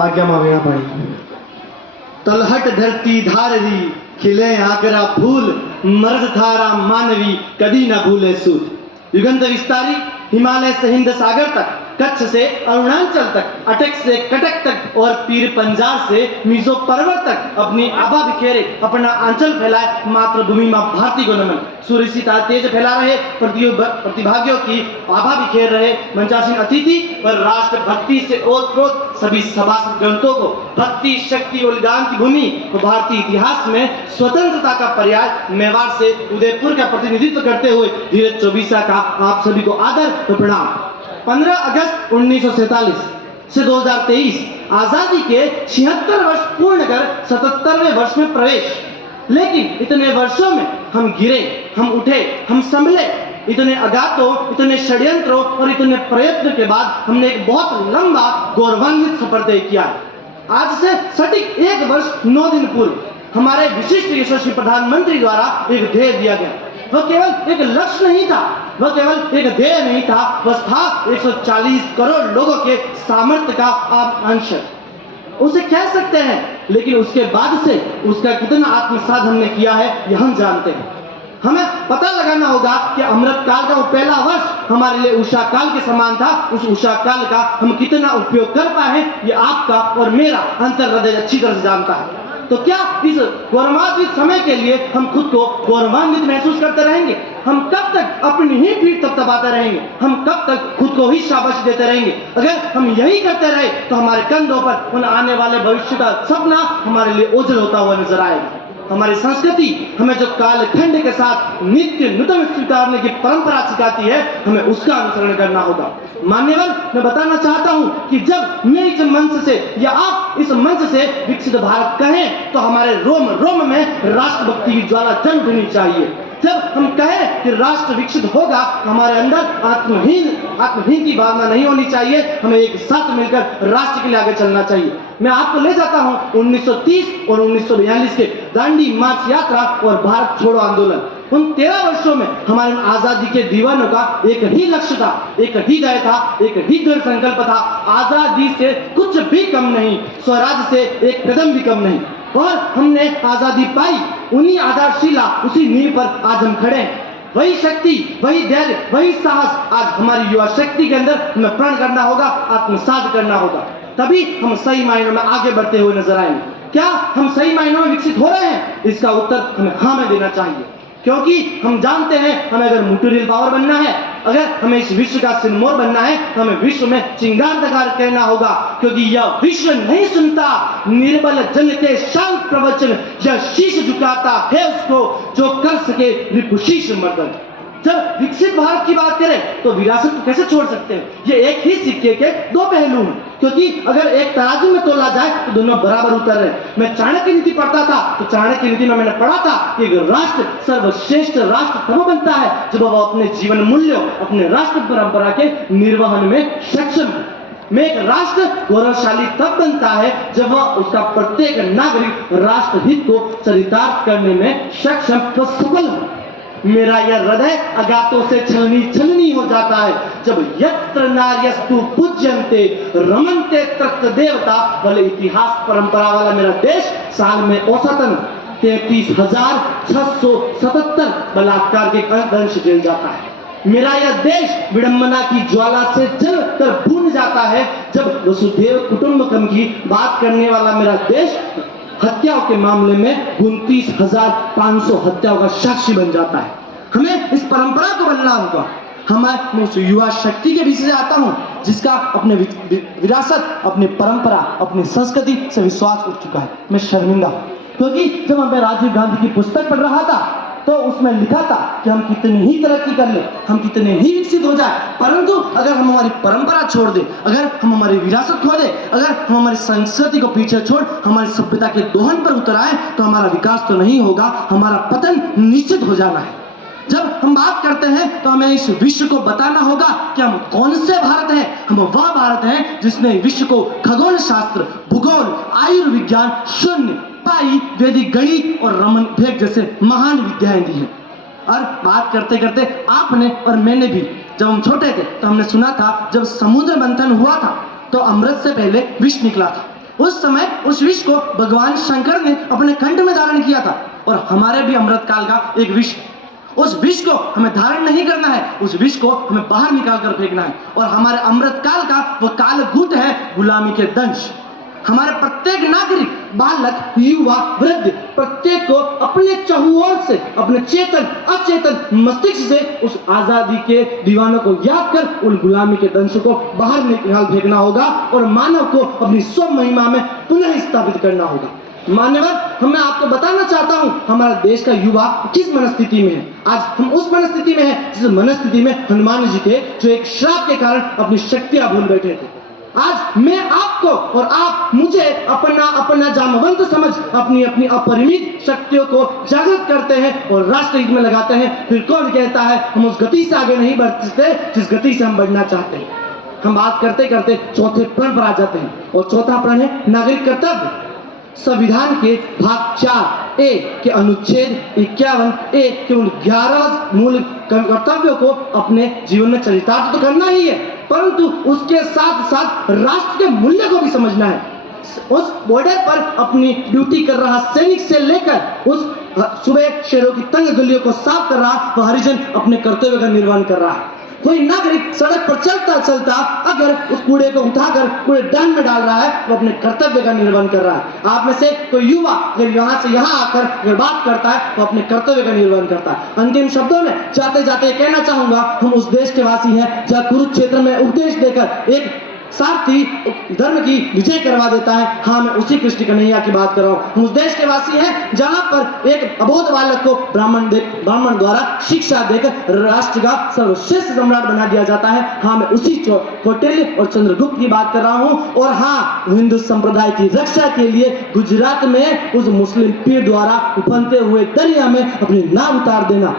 आज्ञा मावेना पड़ी। तलहट धरती धाररी खिले आगरा फूल मर्द धारा मानवी कभी न भूले सूत। युगंध विस्तारी हिमालय से हिंद सागर तक, कच्छ से अरुणाचल तक, अटक से कटक तक और पीर पंजार से मिजो पर्वत तक अपनी आभा बिखेरे अपना आंचल फैलाए मातृभूमि मां भारती को नमन। सूर्य सिता तेज फैला रहे प्रतिभागियों की आभा बिखेर रहे मंचासीन अतिथि और राष्ट्र भक्ति से ओतप्रोत सभी सभासद ग्रंथों को भक्ति शक्ति और ज्ञान की भूमि और भारतीय इतिहास में स्वतंत्रता का पर्याय मेवाड़ से उदयपुर का प्रतिनिधित्व करते हुए धीरज चौबीसा का आप सभी को आदर और प्रणाम। 15 अगस्त 1947 से 2023 आजादी के 76 वर्ष पूर्ण कर 77वें वर्ष में प्रवेश। लेकिन इतने वर्षों में हम गिरे, हम उठे, हम संभले। इतने अगातों, इतने षड्यंत्रों और इतने प्रयत्न के बाद हमने एक बहुत लंबा गौरवान्वित सफर तय किया। आज से सटीक 1 वर्ष 9 दिन पूर्व हमारे विशिष्ट यशस्वी प्रधानमंत्री द्वारा एक ध्येय दिया गया। वह केवल एक लक्ष्य नहीं था, वह केवल एक ध्येय नहीं था, बस था 140 करोड़ लोगों के सामर्थ्य का आप अंश उसे कह सकते हैं। लेकिन उसके बाद से उसका कितना आत्मसात हमने किया है यह हम जानते हैं। हमें पता लगाना होगा कि अमृत काल का वो पहला वर्ष हमारे लिए उषा काल के समान था। उस उषा काल का हम कितना उपयोग कर पाए ये आपका और मेरा अंतर हृदय अच्छी तरह से जानता है। तो क्या इस गौरवान्वित समय के लिए हम खुद को गौरवान्वित महसूस करते रहेंगे? हम कब तक अपनी ही पीठ थपथपाते रहेंगे? हम कब तक खुद को ही शाबाशी देते रहेंगे? अगर हम यही करते रहे तो हमारे कंधों पर उन आने वाले भविष्य का सपना हमारे लिए ओझल होता हुआ नजर आएगा। हमारी संस्कृति हमें जो कालखंड के साथ नित्य नूतन स्वीकारने की परंपरा सिखाती है, हमें उसका अनुसरण करना होगा। मान्यवर, मैं बताना चाहता हूं कि जब मैं इस मंच से या आप इस मंच से विकसित भारत कहें तो हमारे रोम रोम में राष्ट्रभक्ति की ज्वाला जल उठनी चाहिए। जब हम कहें कि राष्ट्र विकसित होगा, हमारे अंदर आत्महीन की भावना नहीं होनी चाहिए। हमें एक साथ मिलकर राष्ट्र के लिए आगे चलना चाहिए। मैं आपको ले जाता हूं 1930 और 1942 के दांडी मार्च यात्रा और भारत छोड़ो आंदोलन। उन 13 वर्षों में हमारे आजादी के दीवानों का एक ही लक्ष्य था, एक ही ध्येय था, एक ही दृढ़ संकल्प था। आजादी से कुछ भी कम नहीं, स्वराज से एक कदम भी कम नहीं। और हमने आजादी पाई, उन्हीं आधारशिला, उसी नींव पर आज हम खड़े हैं। वही शक्ति, वही धैर्य, वही साहस आज हमारी युवा शक्ति के अंदर हमें प्रण करना होगा, आत्मसात करना होगा। तभी हम सही मायनों में आगे बढ़ते हुए नजर आएंगे। क्या हम सही मायनों में विकसित हो रहे हैं? इसका उत्तर हमें हाँ में देना चाहिए, क्योंकि हम जानते हैं हमें अगर मटेरियल पावर बनना है, अगर हमें इस विश्व का सिरमौर बनना है, तो हमें विश्व में चिंगार दगार कहना होगा। क्योंकि यह विश्व नहीं सुनता निर्बल जन के शांत प्रवचन, यह शीश झुकाता है उसको जो कर सके रिपुशीष मर्दन। जब विकसित भारत की बात करें तो विरासत को कैसे छोड़ सकते हैं? ये एक ही सिक्के के दो पहलू हैं, क्योंकि अगर एक तराजू में तोला जाए तो दोनों बराबर उतर रहे। मैं चाणक्य नीति पढ़ता था तो चाणक्य नीति में मैंने पढ़ा था कि राष्ट्र सर्वश्रेष्ठ राष्ट्र तब बनता है जब वह अपने जीवन मूल्यों, अपने राष्ट्र परंपरा के निर्वहन में सक्षम है। में एक राष्ट्र गौरवशाली तब बनता है जब वह उसका प्रत्येक नागरिक राष्ट्र हित को चरितार्थ करने में सक्षम व सफल हो। मेरा यह हृदय अगातों से छलनी छलनी हो जाता है जब यत्र नार्यस्तु पूज्यन्ते रमन्ते तत्र देवता वाले इतिहास परंपरा वाला मेरा देश साल में औसतन 33,677 बलात्कार के दंश झेल जाता है। मेरा यह देश विडंबना की ज्वाला से जल कर भून जाता है जब वसुधैव कुटुंबकम की बात करने वाला मेरा देश हत्याओं के मामले में 29,500 हत्याओं का साक्षी बन जाता है। हमें इस परंपरा को बनना होगा। मैं उस युवा शक्ति के विषय से आता हूं जिसका अपने विरासत, अपनी परंपरा, अपनी संस्कृति से विश्वास उठ चुका है। मैं शर्मिंदा हूं, क्योंकि जब मैं राजीव गांधी की पुस्तक पढ़ रहा था तो उसमें लिखा था कि हम कितनी ही तरक्की कर ले, हम कितने ही विकसित हो जाए, परंतु अगर हम हमारी परंपरा छोड़ दे, अगर हम हमारी विरासत खो दे, अगर हम हमारी संस्कृति को पीछे छोड़ हमारी सभ्यता के दोहन पर उतर आए तो हमारा विकास तो नहीं होगा, हमारा पतन निश्चित हो जाना है। जब हम बात करते हैं तो हमें इस विश्व को बताना होगा कि हम कौन से भारत हैं। हम वह भारत हैं जिसने विश्व को खगोल शास्त्र, भूगोल, आयुर्विज्ञान, शून्य, पाई, वैदिक गणित और रमन भेद जैसे महान विद्याएं दी हैं। और बात करते करते आपने और मैंने भी, जब हम छोटे थे तो हमने सुना था जब समुद्र मंथन हुआ था तो अमृत से पहले विष निकला था। उस समय उस विष को भगवान शंकर ने अपने कंठ में धारण किया था, और हमारे भी अमृत काल का एक विष, उस विष को हमें धारण नहीं करना है, उस विष को हमें बाहर निकाल कर फेंकना है। और हमारे अमृत काल का वो कालकूट है गुलामी के दंश। हमारे प्रत्येक नागरिक, बालक, युवा, वृद्ध, प्रत्येक को अपने चहुओर से, अपने चेतन अचेतन मस्तिष्क से उस आजादी के दीवानों को याद कर उन गुलामी के दंश को बाहर निकाल फेंकना होगा और मानव को अपनी स्व महिमा में पुनः स्थापित करना होगा। मान्यवर, मैं आपको बताना चाहता हूं हमारा देश का युवा किस मनस्थिति में है। आज हम उस मनस्थिति में हैं जिस मनस्थिति में हनुमान जी थे, जो एक श्राप के कारण अपनी शक्तियां भूल बैठे थे। आज मैं आपको और आप मुझे अपना अपना जामवंत समझ अपनी अपनी अपरिमित शक्तियों को जागृत करते हैं और राष्ट्र हित में लगाते हैं। फिर कौन कहता है हम उस गति से आगे नहीं बढ़ते जिस गति से हम बढ़ना चाहते हैं। हम बात करते करते चौथे प्रण पर आ जाते हैं, और चौथा प्रण है नागरिक कर्तव्य। संविधान के भाग 4A के अनुच्छेद 51A के उन 11 मूल कर्तव्यों को अपने जीवन में चरितार्थ तो करना ही है, परंतु उसके साथ साथ राष्ट्र के मूल्य को भी समझना है। उस बॉर्डर पर अपनी ड्यूटी कर रहा सैनिक से लेकर उस सुबह शहरों की तंग गलियों को साफ कर रहा वह हरिजन अपने कर्तव्य का निर्वहन कर रहा है। कोई नागरिक सड़क पर चलता चलता अगर उस कूड़े को उठाकर कूड़ेदान में डाल रहा है, वो अपने कर्तव्य का निर्वहन कर रहा है। आप में से कोई युवा अगर यहाँ से यहाँ आकर अगर बात करता है, वो अपने कर्तव्य का निर्वहन करता है। अंतिम शब्दों में जाते जाते कहना चाहूंगा, हम उस देश के वासी हैं जहाँ कुरुक्षेत्र में उपदेश देकर एक सारथी धर्म की विजय करवा देता है। हाँ, मैं उसी कृष्ण कन्हैया की बात कर रहा हूँ। हम उस देश के वासी हैं जहाँ पर एक अबोध बालक को ब्राह्मण द्वारा शिक्षा देकर राष्ट्र का सर्वश्रेष्ठ सम्राट बना दिया जाता है। हाँ, मैं उसी कौटिल्य और चंद्रगुप्त की बात कर रहा हूँ। और हाँ, हिंदू संप्रदाय की रक्षा के लिए गुजरात में उस मुस्लिम पीर द्वारा उफनते हुए दरिया में अपनी नाव उतार देना,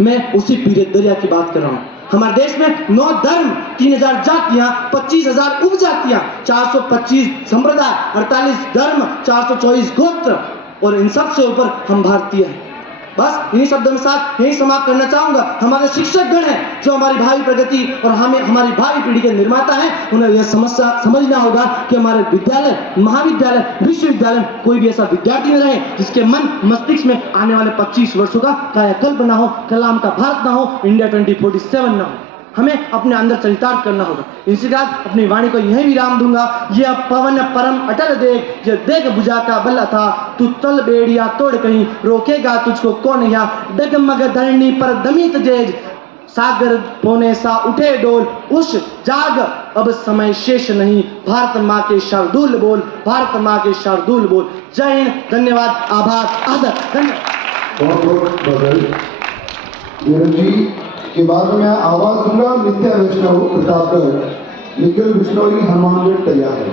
मैं उसी पीर दरिया की बात कर रहा हूँ। हमारे देश में 9 धर्म, 3000 जातियां, 25,000 उपजातियां, 425 संप्रदाय, 48 धर्म, 424 गोत्र, और इन सब से ऊपर हम भारतीय हैं। बस इन्हीं शब्दों में साथ यही समाप्त करना चाहूंगा। हमारे शिक्षक गण हैं जो हमारी भावी प्रगति और हमारी भावी पीढ़ी के निर्माता हैं, उन्हें यह समझना होगा कि हमारे विद्यालय, महाविद्यालय, विश्वविद्यालय कोई भी ऐसा विद्यार्थी न रहे जिसके मन मस्तिष्क में आने वाले 25 वर्षों का कायाकल्प ना हो, कलाम का भारत ना हो, इंडिया 2047 ना हो। हमें अपने अंदर चरितार्थ करना होगा। इसी साथ अपनी वाणी को यही विराम दूंगा। यह पवन परम अटल देख, यह देख बुझा का बल था, तू तल बेड़िया तोड़ कहीं, रोकेगा तुझको कौन यहाँ, डगमग धरणी पर दमित जेज, सागर पोने सा उठे डोल, उस जाग अब समय शेष नहीं, भारत माँ के शार्दुल बोल, भारत माँ के शार्दुल बोल। जय हिंद, धन्यवाद, आभार, आदर, धन्यवाद। बहुत बहुत बधाई जी। के बाद में आवाज दूंगा नित्य वैष्णव प्रतापगढ़, निखिल बिश्नोई हनुमानगढ़ तैयार है।